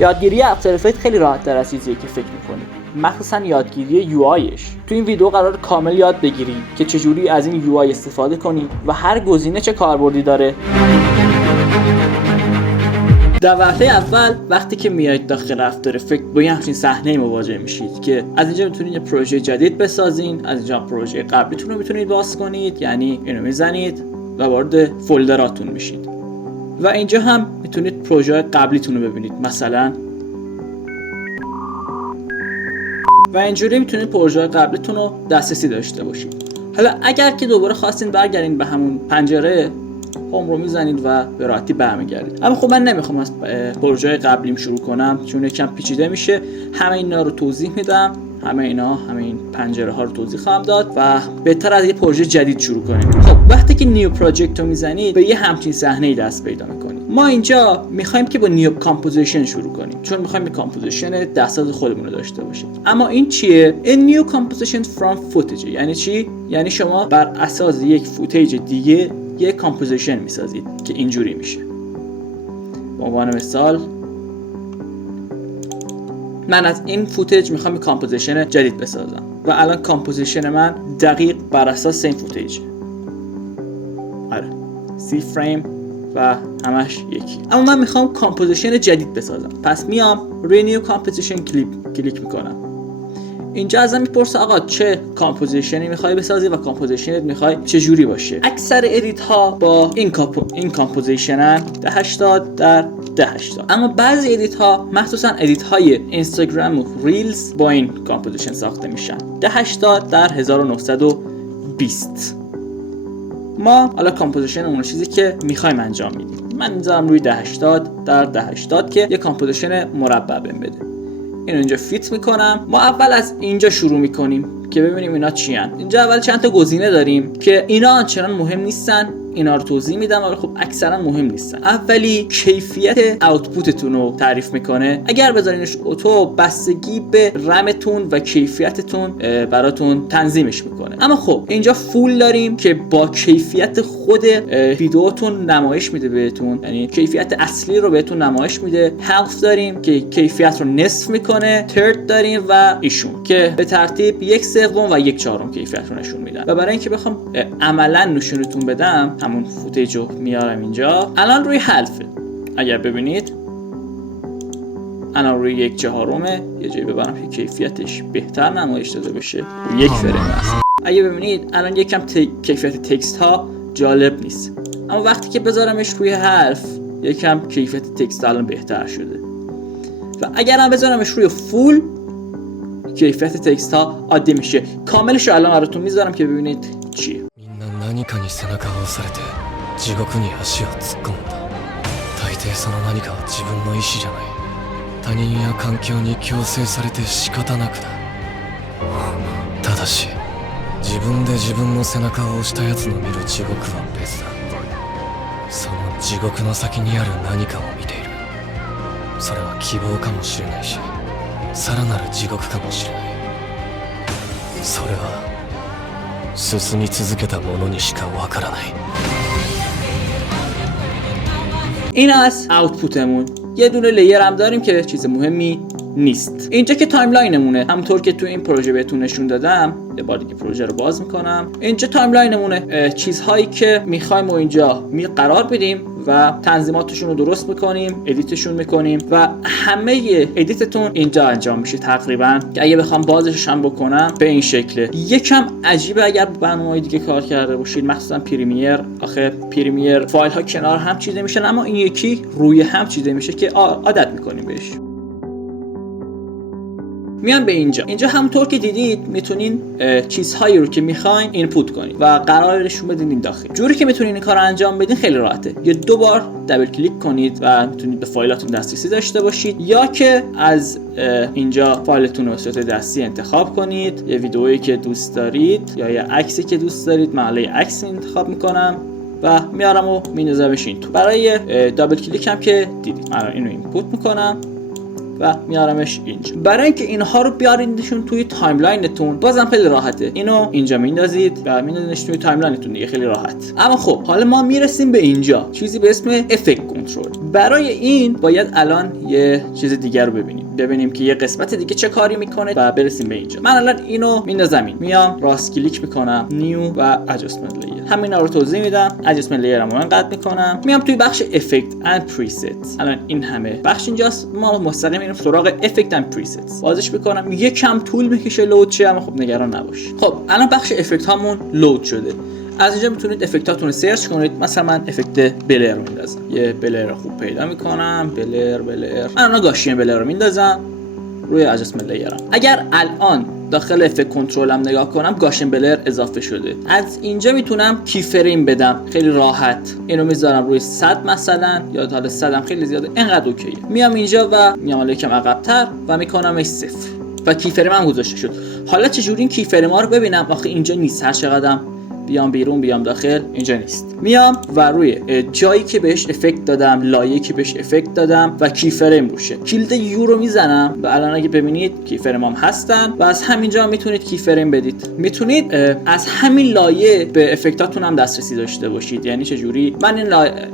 یادگیری افتر افکت خیلی راحت تر از چیزیه که فکر میکنید، مخصوصا یادگیری یو آیش. تو این ویدیو قرار کامل یاد بگیری که چجوری از این یو آی استفاده کنی و هر گزینه چه کاربردی داره. در وهله اول وقتی که میایید داخل افتر افکت با یه همچین صحنه مواجه میشید که از اینجا میتونید یه پروژه جدید بسازین، از اینجا پروژه قبلیتون رو میتونید باز کنید، یعنی اینو میزنید و وارد فولدراتون میشید و اینجا هم میتونید پروژه قبلیتون رو ببینید مثلا، و اینجوری میتونید پروژه قبلیتون رو دسترسی داشته باشید. حالا اگر که دوباره خواستین برگردین به همون پنجره، هوم رو میزنید و به راحتی برمیگردید. اما خب من نمیخوام از پروژه قبلیم شروع کنم چون یکم پیچیده میشه. همه اینا رو توضیح میدم، همه این پنجره ها رو توضیح خواهم داد و بهتر از یه پروژه جدید شروع کنیم. خب وقتی که نیو پروژکت رو میزنید به یه همچین صحنه‌ای دست پیدا میکنید. ما اینجا میخوایم که با نیو کامپوزیشن شروع کنیم چون میخوایم یه کامپوزیشن دستساز خودمون رو داشته باشیم. اما این چیه؟ این نیو کامپوزیشن فرام فوتیج. یعنی چی؟ یعنی شما بر اساس یک فوتیج دیگه یک کامپوزیشن میسازید که اینجوری میشه. به عنوان مثال من از این فوتیج میخوام یک کامپوزیشن جدید بسازم و الان کامپوزیشن من دقیق بر اساس این فوتیج. آره، سی فریم و همش یکی. اما من میخوام کامپوزیشن جدید بسازم. پس میام روی نیو کامپوزیشن کلیک میکنم. اینجا ازم میپرسه آقا چه کامپوزیشنی میخوای بسازی و کامپوزیشنت میخوای چه جوری باشه. اکثر ادیت ها با این کامپوزیشنن 1080 در 1080. اما بعضی ادیت ها مخصوصا ادیت های اینستاگرام و ریلز با این کامپوزیشن ساخته میشن 1080 در 1920. ما حالا کامپوزیشن اون چیزی که میخوایم انجام میدیم. من میذارم روی 1080 در 1080 که یه کامپوزیشن مربع بهم بده. اینو اینجا فیت میکنم. ما اول از اینجا شروع میکنیم که ببینیم اینا چی هن. اینجا اول چند تا گزینه داریم که اینا آنچنان مهم نیستن، اینا رو توضیح میدم ولی خب اکثرا مهم نیستن. اولی کیفیت اوتپوتتون رو تعریف میکنه. اگر بذارینش اوتو بستگی به رمتون و کیفیتتون براتون تنظیمش میکنه. اما خب اینجا فول داریم که با کیفیت خود ویدیوتون نمایش میده بهتون، یعنی کیفیت اصلی رو بهتون نمایش میده. هاف داریم که کیفیت رو نصف میکنه. ترد داریم و ایشون که به ترتیب 1/3 و 1/4 کیفیت رو نشون میدن. و برای اینکه بخوام عملا نشونتون بدم همون فوتیج رو میارم اینجا. الان روی حلفه. اگر ببینید الان روی 1/4 یه جایی ببرم که کیفیتش بهتر نمایش داده بشه. 1 فریم است. اگه ببینید الان یکم کیفیت تکست ها جالب نیست. اما وقتی که بذارمش روی حرف یکم کیفیت تکست الان بهتر شده. و اگر هم بذارمش روی فول کیفیت تکست ها عادی میشه. کاملش رو الان براتون میذارم که ببینید چیه. 何かに背中を押されて地獄に足を突っ込むんだ。大抵その何かは自分の意志じゃない。他人や環境に強制されて仕方なくだ。ただし自分で自分の背中を押したやつの見る地獄は別だ。その地獄の先にある何かを見ている。それは希望かもしれないし、さらなる地獄かもしれない。それは進み続けた者にしかわからない. این از اوتپوتمون. یه دونه لیر هم داریم که چیز مهمی نیست. اینجا که تایملاینمونه، همونطور که تو این پروژه بهتون نشون دادم. یه بار دیگه پروژه رو باز میکنم. اینجا تایملاینمونه، چیزهایی که میخوایم و اینجا قرار بدیم و تنظیماتشون رو درست میکنیم، ادیتشون میکنیم و همه ادیتتون اینجا انجام میشه تقریبا. که اگه بخوام بازش هم بکنم به این شکله. یکم عجیبه اگر برنامه‌های دیگه کار کرده باشید، مخصوصا پریمیر. آخه پریمیر فایل ها کنار هم چیده میشن اما این یکی روی هم چیده میشه که عادت میکنیم بهش. میان به اینجا همونطور که دیدید میتونین چیزهایی رو که میخواین اینپوت کنین و قرارشون بدین این داخل. جوری که میتونین این کارو انجام بدین خیلی راحته. یه 2 بار دبل کلیک کنید و میتونید به فایلاتون دسترسی داشته باشید، یا که از اینجا فایلتون رو به صورت دستی انتخاب کنید. یه ویدئویی که دوست دارید یا یه عکسی که دوست دارید، من علی عکس انتخاب میکنم و میارم و میندازمش این تو. برای دابل کلیک هم که دیدید من اینو اینپوت میکنم و میارمش اینجا. برای اینکه اینها رو بیاریدشون توی تایملاینتون بازم خیلی راحته. اینو اینجا میندازید و میندازینش توی تایملاینتون دیگه، خیلی راحت. اما خب حالا ما میرسیم به اینجا، چیزی به اسم افکت. کنترل. برای این باید الان یه چیز دیگر رو ببینیم که یه قسمت دیگه چه کاری میکنه و برسیم به اینجا. من الان اینو میندازم میام راست کلیک میکنم نیو و ادجاستمنت لیر، همینا رو توضیح میدم. ادجاستمنت لیر رو من قطع میکنم، میام توی بخش افکت اند پریست. الان این همه بخش اینجاست، ما مستقیم میریم سراغ افکت اند پریست. بازش میکنم، یه کم طول میکشه لود شه، اما خب نگران نباش. خب الان بخش افکت هامون لود شده. از اینجا میتونید افکتاتون رو سرچ کنید. مثلا من افکت بلر رو میندازم، یه بلر خوب پیدا میکنم. بلر من الان گاشین بلر رو میندازم روی ادجاستمنت لیرم. اگر الان داخل افکت کنترلم نگاه کنم گاشن بلر اضافه شده. از اینجا میتونم کی فریم بدم خیلی راحت. اینو میذارم روی 100 مثلا، یا حالا 100 هم خیلی زیاده، اینقدر اوکیه. میام اینجا و میام یکم عقب‌تر و میکنمش 0 و کی فریم هم گذاشته شد. حالا چجوری این کی فریم ها رو ببینم؟ آخه اینجا نیست. هر چقدرم بیام بیرون بیام داخل اینجا نیست. میام و روی جایی که بهش افکت دادم، لایه‌ای که بهش افکت دادم و کی فریم روشه، کلید یو رو میزنم و الان اگه ببینید کی فریم هم هستن و از همینجا میتونید کی فریم بدید. میتونید از همین لایه به افکتاتون هم دسترسی داشته باشید. یعنی چه جوری؟ من این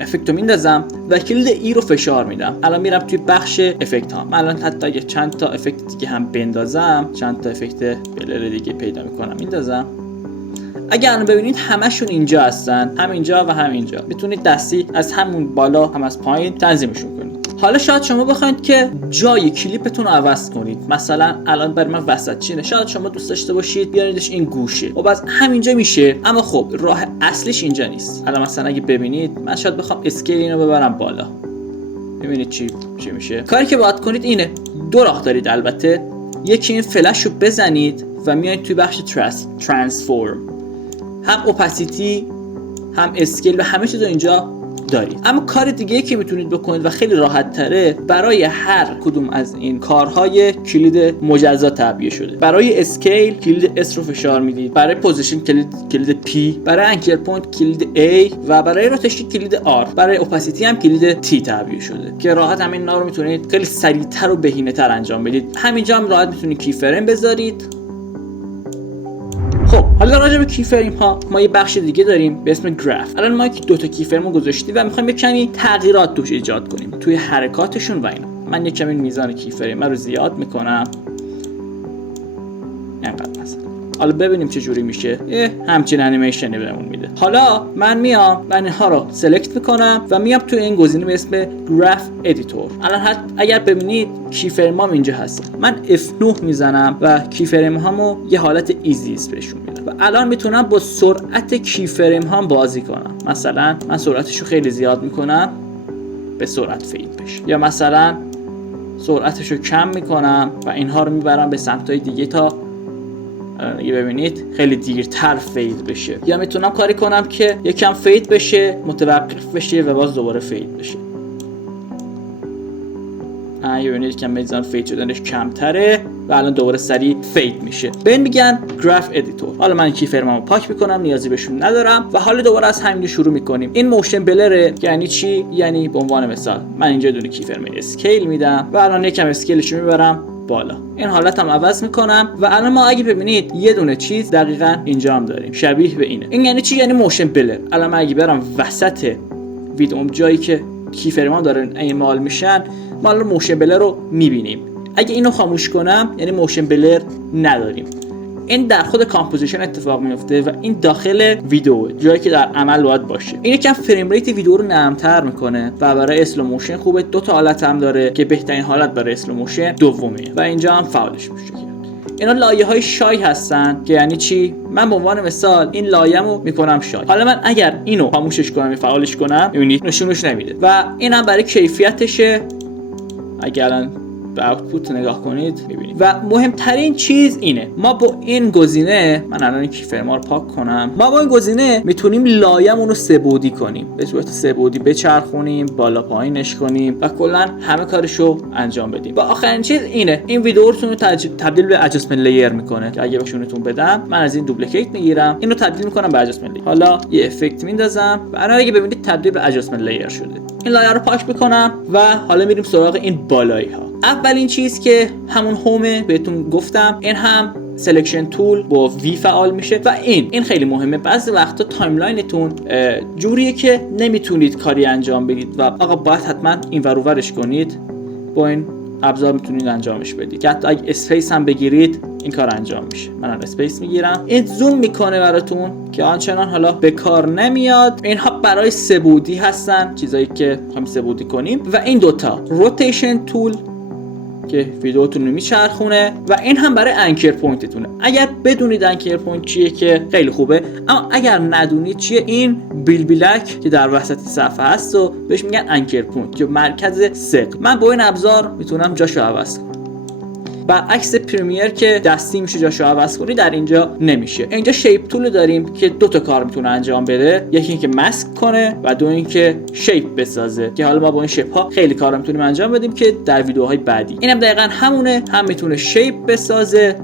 افکت رو میندازم و کلید ای رو فشار میدم. الان میرم توی بخش افکت ها. من الان حتی اگه چند تا افکت دیگه هم بندازم، چند تا افکت بلر دیگه پیدا میکنم میندازم. اگر الان ببینید همشون اینجا هستن، همینجا و همینجا. میتونید دستی از همون بالا هم از پایین تنظیمشون کنید. حالا شاید شما بخواید که جای کلیپتون رو عوض کنید. مثلا الان برای من وسط چینه، شاید شما دوست داشته باشید بیاریدش این گوشه. خب از همینجا میشه، اما خب راه اصلیش اینجا نیست. الان مثلا اگه ببینید من شاید بخوام اسکیل اینو ببرم بالا. ببینید چی میشه. کاری که باید کنید اینه، دو راه دارید البته. یکی این فلش رو بزنید و میایید توی بخش ترانسفورم. هم اوپاسیتی هم اسکیل و همه چیز اینجا دارید. اما کار دیگه که میتونید بکنید و خیلی راحت تره، برای هر کدوم از این کارهای کلید مجزا تعبیه شده. برای اسکیل کلید S رو فشار میدید، برای پوزیشن کلید P، برای انکر پوینت کلید A و برای روتیشن کلید R، برای اوپاسیتی هم کلید T تعبیه شده که راحت همین اینا رو میتونید خیلی سریعتر و بهینه‌تر انجام بدید. همینجا هم راحت میتونید کی فریم بذارید. خب حالا راجع به کی فریم ها ما یه بخش دیگه داریم به اسم گراف. الان ما دو تا کی فریم رو گذاشتیم و میخوایم یه کمی تغییرات توش ایجاد کنیم توی حرکاتشون و اینا. من یه کمی میزان کی فریم رو زیاد میکنم، اینقدر مثلا. حالا ببینیم چه جوری میشه. همچین انیمیشنی بهمون میده. حالا من میام و اینها رو سلکت میکنم و میام توی این گزینه به اسم گراف ادیتور. الان اگر ببینید کی فریم هم اینجا هست. من F9 میزنم و کی فریم هامو یه حالت ایزی بهشون میدم و الان میتونم با سرعت کی فریم هام بازی کنم. مثلا من سرعتشو خیلی زیاد میکنم به سرعت فید بشه، یا مثلا سرعتشو کم میکنم و اینها رو میبرم به سمت‌های دیگه تا اگه ببینید خیلی دیرتر فید بشه. یا میتونم کاری کنم که یکم فید بشه، متوقف بشه و باز دوباره فید بشه. اگه ببینید که میزان فید شدنش کمتره و الان دوباره سریع فید میشه. به این میگن گراف ادیتور. حالا من کی فرممو پاک میکنم، نیازی بهشون ندارم و حالا دوباره از همین شروع میکنیم. این موشن بلره. یعنی چی؟ یعنی به عنوان مثال من اینجا دونه کی فرم اسکیل میدم و الان یکم اسکیلش میبرم بالا. این حالت هم عوض میکنم و الان ما اگه ببینید یه دونه چیز دقیقاً اینجا هم داریم شبیه به اینه. این یعنی چی؟ یعنی موشن بلر. الان من اگه برم وسط ویدئوم جایی که کی فرما دارن اعمال میشن، ما الان موشن بلر رو میبینیم. اگه اینو خاموش کنم یعنی موشن بلر نداریم. این در خود کامپوزیشن اتفاق میفته و این داخل ویدیو جایی که در عمل باید باشه. این یکم فریم ریت ویدیو رو نرم‌تر میکنه و برای اسلو موشن خوبه. دو تا حالت هم داره که بهترین حالت برای اسلو موشن دومیه و اینجا هم فعالش میشه. اینا لایه‌های شای هستن که یعنی چی؟ من به عنوان مثال این لایه‌مو میکنم شای. حالا من اگر اینو خاموشش کنم، فعالش کنم، میبینید نشونش نمیده و اینم برای کیفیتشه. اگر الان به اوتپوت نگاه کنید میبینید. و مهمترین چیز اینه، ما با این گزینه، من الان کی فرما رو پاک کنم، ما با این گزینه میتونیم لایه‌مون رو سه‌بعدی کنیم، به صورت سه‌بعدی بچرخونیم، بالا پایینش کنیم و کلا همه کارشو انجام بدیم. و آخرین چیز اینه، این ویدیوتون رو تبدیل به ادجاستمنت لیر میکنه که اگه بهشونتون بدم من از این دوپلیکیت میگیرم، اینو تبدیل میکنم به ادجاستمنت لیر. حالا یه افکت میندازم و الان اگه ببینید تبدیل به ادجاستمنت لیر شده. این لایه رو پاک میکنم و حالا میریم سراغ این بالایی ها. اولین چیز که همون هومه بهتون گفتم، این هم سلکشن تول با وی فعال میشه و این خیلی مهمه. بعضی وقتا تایملاینتون جوریه که نمیتونید کاری انجام بدید و آقا باید حتما این ور اونورش کنید، با این ابزار میتونید انجامش بدید که حتی اگه اسپیس هم بگیرید این کار انجام میشه. من اسپیس میگیرم، این زوم میکنه براتون که آنچنان حالا به کار نمیاد. اینها برای سه‌بعدی هستن، چیزایی که میخوایم سه‌بعدی کنیم. و این دوتا روتیشن تول که ویدیوتون رو میچرخونه و این هم برای انکر پوینتتونه. اگر بدونید انکر پوینت چیه که خیلی خوبه، اما اگر ندونید چیه، این بیلک که در وسط صفحه هست و بهش میگن انکر پوینت که مرکز ثقل. من با این ابزار میتونم جاشو عوض کنم. برعکس پریمیر که دستی میشه جاشو عوض کنی، در اینجا نمیشه. اینجا شیپ تول داریم که دو تا کار میتونه انجام بده، یکی اینکه ماسک کنه و دو اینکه شیپ بسازه که حالا ما با این شیپ ها خیلی کارا میتونیم انجام بدیم که در ویدیوهای بعدی. اینم دقیقاً همونه، هم میتونه شیپ بسازه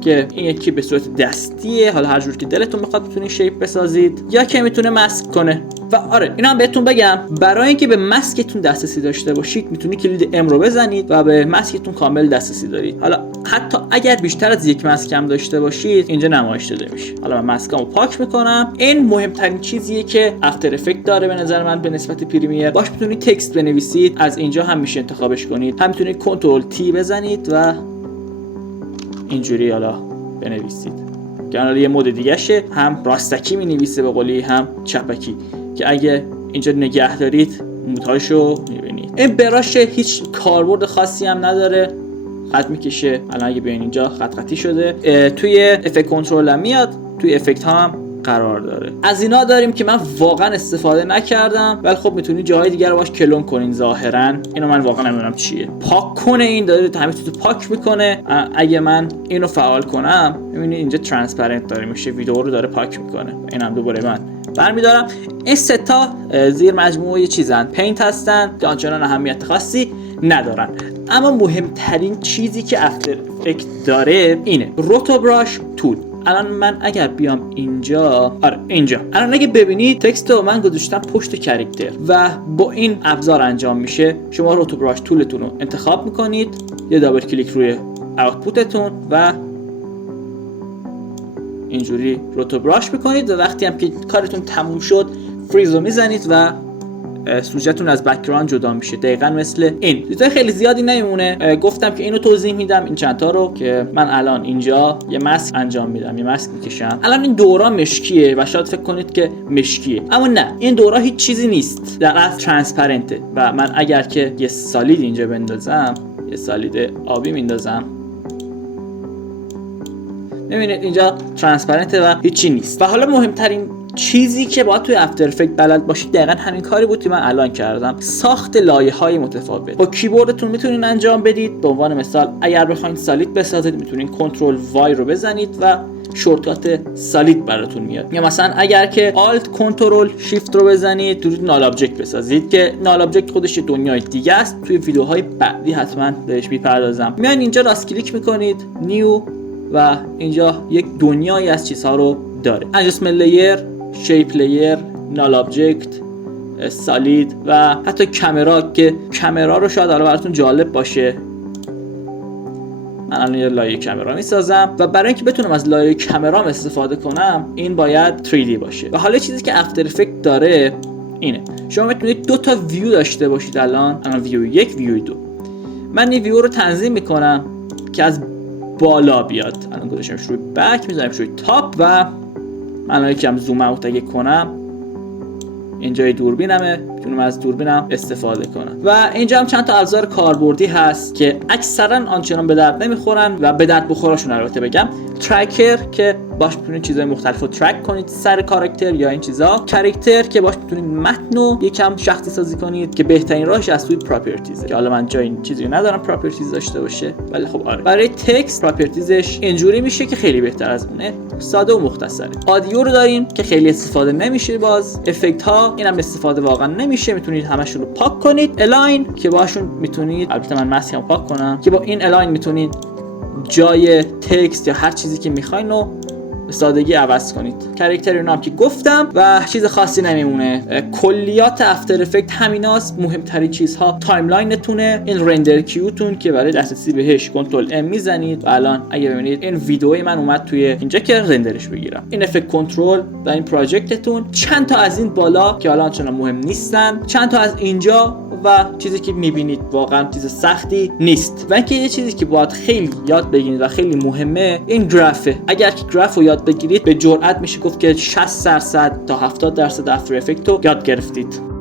که این یکی به صورت دستیه، حالا هر جور که دلتون بخواد میتونید شیپ بسازید، یا که میتونه ماسک کنه. و آره اینا هم بهتون بگم، برای اینکه به ماسکتون دسترسی داشته باشید میتونید کلید ام رو بزنید و به ماسکتون کامل دسترسی دارید. حالا حتی اگر بیشتر از یک ماسک هم داشته باشید اینجا نمایش داده میشه. حالا من ماسکامو پاک میکنم. این مهمترین چیزیه که افتر افکت داره به نظر من به نسبت پریمیر. باش میتونید تکست بنویسید، از اینجا هم میشه انتخابش کنید. هم میتونید کنترل تی بزنید و اینجوری حالا بنویسید که حالا یه مود دیگه شه، هم راستکی مینویسه به قولی، هم چپکی، که اگه اینجا نگه دارید مودهاشو میبینید. این براش هیچ کاربرد خاصی هم نداره، خط میکشه. الان اگه بیاین اینجا خط خطی شده. توی افکت کنترل هم میاد، توی افکت ها هم قرار داره. از اینا داریم که من واقعا استفاده نکردم، ولی خب میتونید جاهای دیگه رو باش کلون کنین. ظاهرا اینو من واقعا نمیدونم چیه. پاک کنه، این داره همه چیزو پاک میکنه. اگه من اینو فعال کنم میبینید اینجا ترانسپرنت داره میشه، ویدیو رو داره پاک میکنه. اینم دوباره من برمیدارم. این سه تا زیر مجموعه چیزن، پینت هستن که آنچنان اهمیت خاصی ندارن. اما مهمترین چیزی که افتر افکت داره اینه روتو براش تول. الان من اگر بیام اینجا، اینجا الان اگه ببینید تکست رو من گذاشتم پشت کاراکتر و با این ابزار انجام میشه. شما روتو براش تولتون رو انتخاب میکنید، یه دابل کلیک روی اوتپوتتون و اینجوری روتو براش میکنید و وقتی هم که کارتون تموم شد فریز رو میزنید و سوژه‌تون از بک‌گراند جدا میشه. دقیقاً مثل این. چیزای خیلی زیادی نمیمونه. گفتم که اینو توضیح میدم، این چند تا رو که من الان اینجا یه ماسک انجام میدم، یه ماسک میکشم. الان این دورا مشکیه و شاید فکر کنید که مشکیه، اما نه، این دورا هیچ چیزی نیست، در اصل ترانسپرنته. و من اگر که یه سالید اینجا بندازم، یه سالید آبی میندازم، ببینید اینجا ترانسپرنته و هیچی نیست. و حالا مهمترین چیزی که باید توی افتر افکت بلد باشید دقیقاً همین کاری بود که من الان کردم، ساخت لایه‌های متفاوت. با کیبوردتون میتونین انجام بدید. به عنوان مثال اگر بخواید سالید بسازید میتونین کنترل وای رو بزنید و شورتکات سالید براتون میاد. یا مثلا اگر که آلت کنترل شیفت رو بزنید تو نال ابجکت بسازید، که نال ابجکت خودش دنیای دیگه است. توی ویدیوهای بعدی حتما بهش میپردازم. میان اینجا راست کلیک میکنید، نیو، و اینجا یک دنیایی از چیزها رو داره. adjustment layer، shape layer، null object، solid و حتی کامera، که کامera رو شاید حالا براتون جالب باشه. من الان یه لایه کامera میسازم و برای اینکه بتونم از لایه کامera استفاده کنم این باید 3D باشه. و حالا چیزی که افتر افکت داره اینه، شما میتونید دو تا ویو داشته باشید. الان ویو 1، ویو 2. من این ویو رو تنظیم میکنم که از بالا بیاد. الان گذاشتمش روی بک، میذارمش روی تاپ و من الان یکم زوم اوت اگه کنم اینجای دوربینمه، میتونم از دوربینم استفاده کنم. و اینجا هم چند تا ابزار کاربردی هست که اکثرا آنچنان به درد نمیخورن و به درد بخوراشون البته بگم. ترکر که باش میتونید چیزای مختلف رو ترک کنید سر کاراکتر یا این چیزا. کاراکتر که باش میتونید متن رو یکم شخصی سازی کنید که بهترین راهش از توی پراپرتیزه، که حالا من جای این چیزی ندارم پراپرتیز داشته باشه، ولی خب آره. برای تکست پراپرتیزش اینجوری میشه که خیلی بهتر از اونه، ساده و مختصره. آدیو رو داریم که خیلی استفاده نمیشه. باز افکت ها اینم استفاده واقعا نمیشه، میتونید همشون رو پاک کنید. الاین که باشون میتونید، البته من ماسکم پاک کنم، که با این الاین میتونید جای تکست یا هر چیزی که میخواین رو به سادگی عوض کنید. کاراکتر رو هم که گفتم و چیز خاصی نمیمونه. کلیات افتر افکت همیناست. مهمترین چیزها تایملاینتونه، این رندر کیوتون که برای دسترسی بهش کنترل ام میزنید و الان اگه ببینید این ویدئوی من اومد توی اینجا که رندرش بگیرم. این افکت کنترل و این پراجکتتون، چند تا از این بالا که حالا چون مهم نیستن، چند تا از اینجا و چیزی که میبینید واقعا چیز سختی نیست. و اینکه یه چیزی که باید خیلی یاد بگیرید و خیلی مهمه این گرافه. اگر که گراف رو یاد بگیرید به جرئت میشه گفت که 60% تا 70% افتر افکت رو یاد گرفتید.